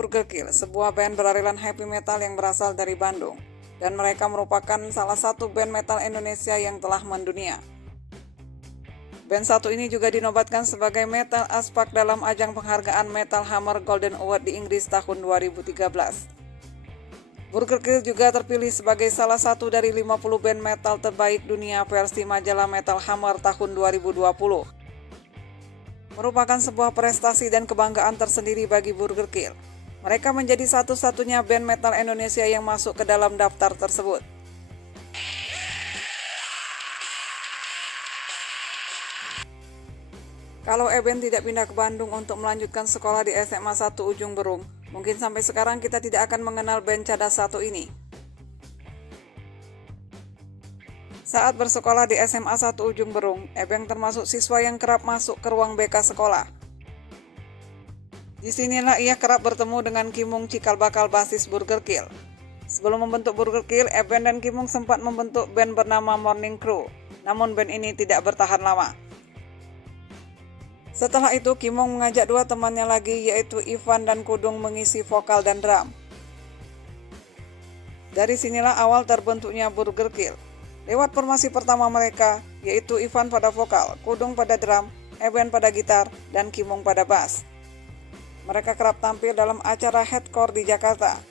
Burger Kill, sebuah band beraliran heavy metal yang berasal dari Bandung, dan mereka merupakan salah satu band metal Indonesia yang telah mendunia. Band satu ini juga dinobatkan sebagai Metal as Fuck dalam ajang penghargaan Metal Hammer Golden Award di Inggris tahun 2013. Burger Kill juga terpilih sebagai salah satu dari 50 band metal terbaik dunia versi majalah Metal Hammer tahun 2020. Merupakan sebuah prestasi dan kebanggaan tersendiri bagi Burger Kill. Mereka menjadi satu-satunya band metal Indonesia yang masuk ke dalam daftar tersebut. Kalau Eben tidak pindah ke Bandung untuk melanjutkan sekolah di SMA 1 Ujung Berung, mungkin sampai sekarang kita tidak akan mengenal band Cadas 1 ini. Saat bersekolah di SMA 1 Ujung Berung, Eben termasuk siswa yang kerap masuk ke ruang BK sekolah. Disinilah ia kerap bertemu dengan Kimung cikal bakal basis Burger Kill. Sebelum membentuk Burger Kill, Eben dan Kimung sempat membentuk band bernama Morning Crew, namun band ini tidak bertahan lama. Setelah itu, Kimung mengajak dua temannya lagi, yaitu Ivan dan Kudung, mengisi vokal dan drum. Dari sinilah awal terbentuknya Burger Kill. Lewat formasi pertama mereka, yaitu Ivan pada vokal, Kudung pada drum, Eben pada gitar, dan Kimung pada bass. Mereka kerap tampil dalam acara hardcore di Jakarta.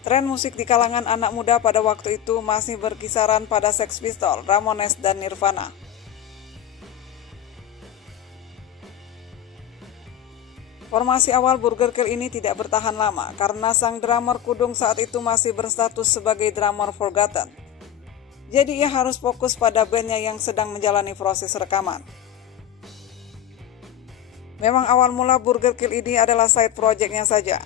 Tren musik di kalangan anak muda pada waktu itu masih berkisaran pada Sex Pistols, Ramones, dan Nirvana. Formasi awal Burger Kill ini tidak bertahan lama karena sang drummer Kudung saat itu masih berstatus sebagai drummer Forgotten. Jadi ia harus fokus pada bandnya yang sedang menjalani proses rekaman. Memang awal mula Burger Kill ini adalah side project-nya saja.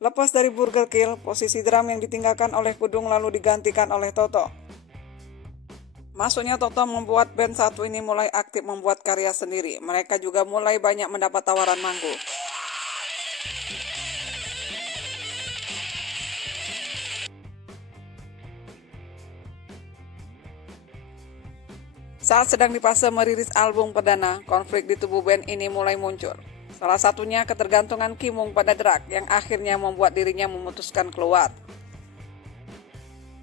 Lepas dari Burger Kill, posisi drum yang ditinggalkan oleh Kudung lalu digantikan oleh Toto. Masuknya Toto membuat band satu ini mulai aktif membuat karya sendiri. Mereka juga mulai banyak mendapat tawaran manggung. Saat sedang di fase merilis album perdana, konflik di tubuh band ini mulai muncul. Salah satunya ketergantungan Kimung pada drug yang akhirnya membuat dirinya memutuskan keluar.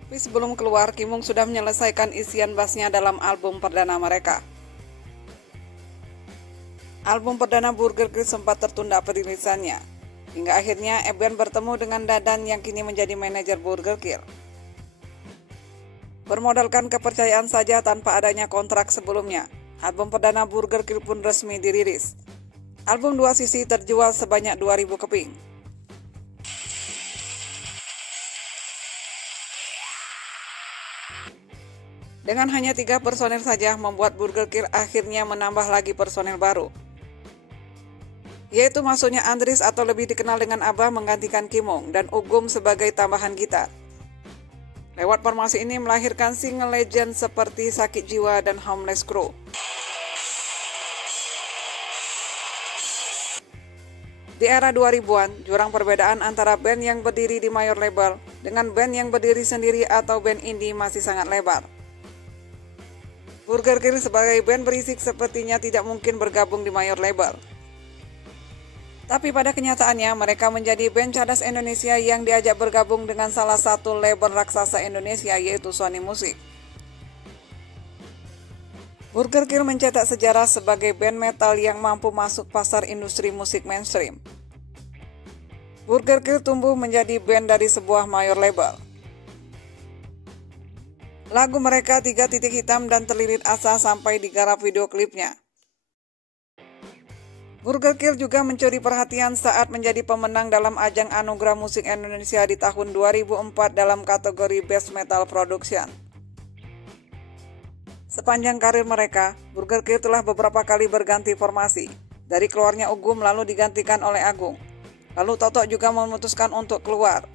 Tapi sebelum keluar, Kimung sudah menyelesaikan isian bassnya dalam album perdana mereka. Album perdana Burger Kill sempat tertunda perilisannya, hingga akhirnya Eben bertemu dengan Dadan yang kini menjadi manajer Burger Kill. Bermodalkan kepercayaan saja tanpa adanya kontrak sebelumnya, album perdana Burger Kill pun resmi dirilis. Album 2 sisi terjual sebanyak 2.000 keping. Dengan hanya 3 personel saja membuat Burger Kill akhirnya menambah lagi personel baru, yaitu masuknya Andris atau lebih dikenal dengan Abah menggantikan Kimung dan Ugum sebagai tambahan gitar. Lewat formasi ini melahirkan single legend seperti Sakit Jiwa dan Homeless Crew. Di era 2000-an, jurang perbedaan antara band yang berdiri di major label dengan band yang berdiri sendiri atau band indie masih sangat lebar. Burger Kill sebagai band berisik sepertinya tidak mungkin bergabung di major label. Tapi pada kenyataannya mereka menjadi band cadas Indonesia yang diajak bergabung dengan salah satu label raksasa Indonesia yaitu Sony Music. Burger Kill mencetak sejarah sebagai band metal yang mampu masuk pasar industri musik mainstream. Burger Kill tumbuh menjadi band dari sebuah major label. Lagu mereka 3 titik hitam dan terlilit asa sampai digarap video klipnya. Burger Kill juga mencuri perhatian saat menjadi pemenang dalam ajang Anugerah Musik Indonesia di tahun 2004 dalam kategori Best Metal Production. Sepanjang karir mereka, Burger Kill telah beberapa kali berganti formasi. Dari keluarnya Ugum lalu digantikan oleh Agung. Lalu Toto juga memutuskan untuk keluar.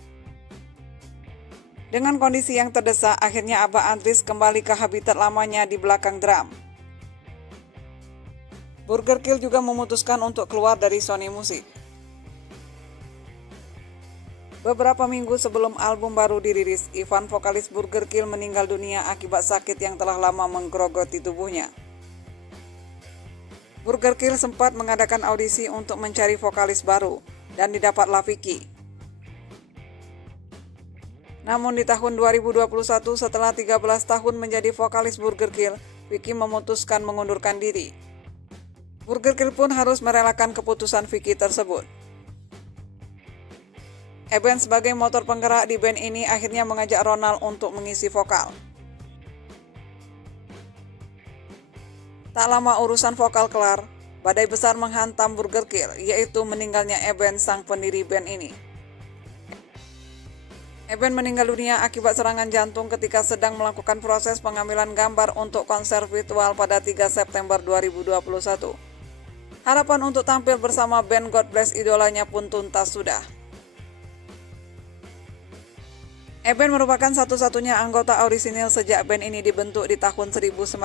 Dengan kondisi yang terdesak, akhirnya Abah Andris kembali ke habitat lamanya di belakang drum. Burger Kill juga memutuskan untuk keluar dari Sony Music. Beberapa minggu sebelum album baru dirilis, Ivan vokalis Burger Kill meninggal dunia akibat sakit yang telah lama menggerogoti tubuhnya. Burger Kill sempat mengadakan audisi untuk mencari vokalis baru, dan didapatlah Vicky. Namun di tahun 2021, setelah 13 tahun menjadi vokalis Burger Kill, Vicky memutuskan mengundurkan diri. Burger Kill pun harus merelakan keputusan Vicky tersebut. Eben sebagai motor penggerak di band ini akhirnya mengajak Ronald untuk mengisi vokal. Tak lama urusan vokal kelar, badai besar menghantam Burger Kill, yaitu meninggalnya Eben, sang pendiri band ini. Eben meninggal dunia akibat serangan jantung ketika sedang melakukan proses pengambilan gambar untuk konser virtual pada 3 September 2021. Harapan untuk tampil bersama band God Bless idolanya pun tuntas sudah. Eben merupakan satu-satunya anggota orisinil sejak band ini dibentuk di tahun 1995.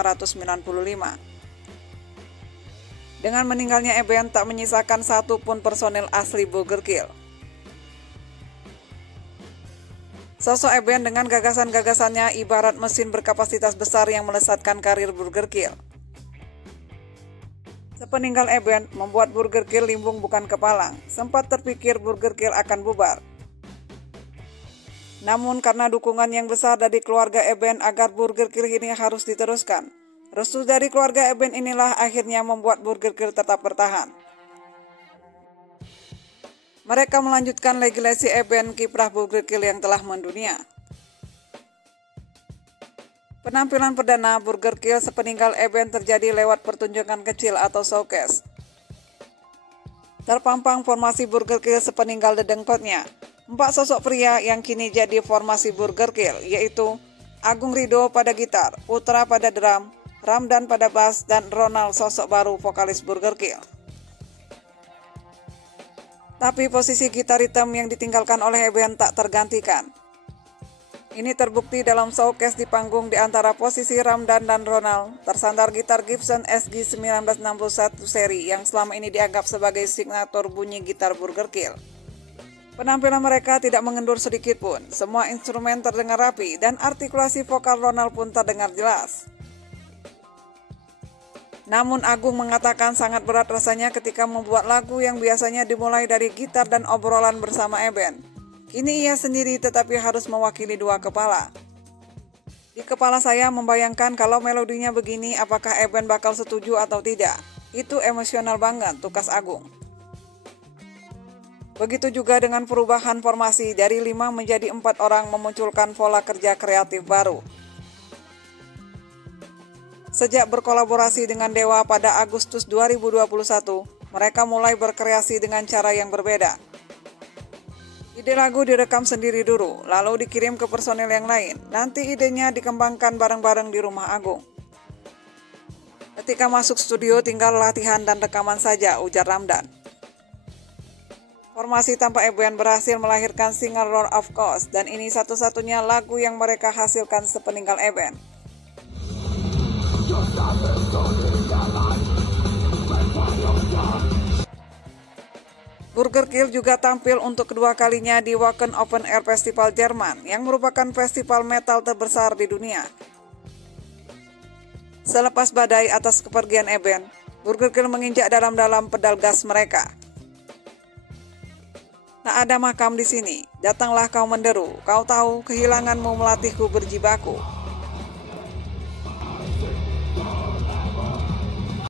Dengan meninggalnya Eben tak menyisakan satu pun personil asli Burger Kill. Sosok Eben dengan gagasan-gagasannya ibarat mesin berkapasitas besar yang melesatkan karir Burger Kill. Sepeninggal Eben membuat Burger Kill limbung bukan kepalang. Sempat terpikir Burger Kill akan bubar. Namun karena dukungan yang besar dari keluarga Eben agar Burger Kill ini harus diteruskan, restu dari keluarga Eben inilah akhirnya membuat Burger Kill tetap bertahan. Mereka melanjutkan legasi Eben, kiprah Burger Kill yang telah mendunia. Penampilan perdana Burger Kill sepeninggal Eben terjadi lewat pertunjukan kecil atau showcase. Terpampang formasi Burger Kill sepeninggal dedengkotnya. 4 sosok pria yang kini jadi formasi Burger Kill, yaitu Agung Ridho pada gitar, Putra pada drum, Ramdan pada bass, dan Ronald sosok baru vokalis Burger Kill. Tapi posisi gitar hitam yang ditinggalkan oleh Eben tak tergantikan. Ini terbukti dalam showcase di panggung di antara posisi Ramdan dan Ronald, tersandar gitar Gibson SG 1961 seri yang selama ini dianggap sebagai signatur bunyi gitar Burger Kill. Penampilan mereka tidak mengendur sedikit pun, semua instrumen terdengar rapi dan artikulasi vokal Ronald pun terdengar jelas. Namun Agung mengatakan sangat berat rasanya ketika membuat lagu yang biasanya dimulai dari gitar dan obrolan bersama Eben. Kini ia sendiri tetapi harus mewakili dua kepala. Di kepala saya membayangkan kalau melodinya begini apakah Eben bakal setuju atau tidak. Itu emosional banget, tukas Agung. Begitu juga dengan perubahan formasi dari 5 menjadi 4 orang memunculkan pola kerja kreatif baru. Sejak berkolaborasi dengan Dewa pada Agustus 2021, mereka mulai berkreasi dengan cara yang berbeda. Ide lagu direkam sendiri dulu, lalu dikirim ke personel yang lain. Nanti idenya dikembangkan bareng-bareng di rumah Agung. Ketika masuk studio tinggal latihan dan rekaman saja, ujar Ramdan. Formasi tanpa Eben berhasil melahirkan single Roar of Course, dan ini satu-satunya lagu yang mereka hasilkan sepeninggal Eben. Burger Kill juga tampil untuk kedua kalinya di Wacken Open Air Festival Jerman yang merupakan festival metal terbesar di dunia. Selepas badai atas kepergian Eben, Burger Kill menginjak dalam-dalam pedal gas mereka. Tak ada makam di sini, datanglah kau menderu, kau tahu kehilanganmu melatihku berjibaku.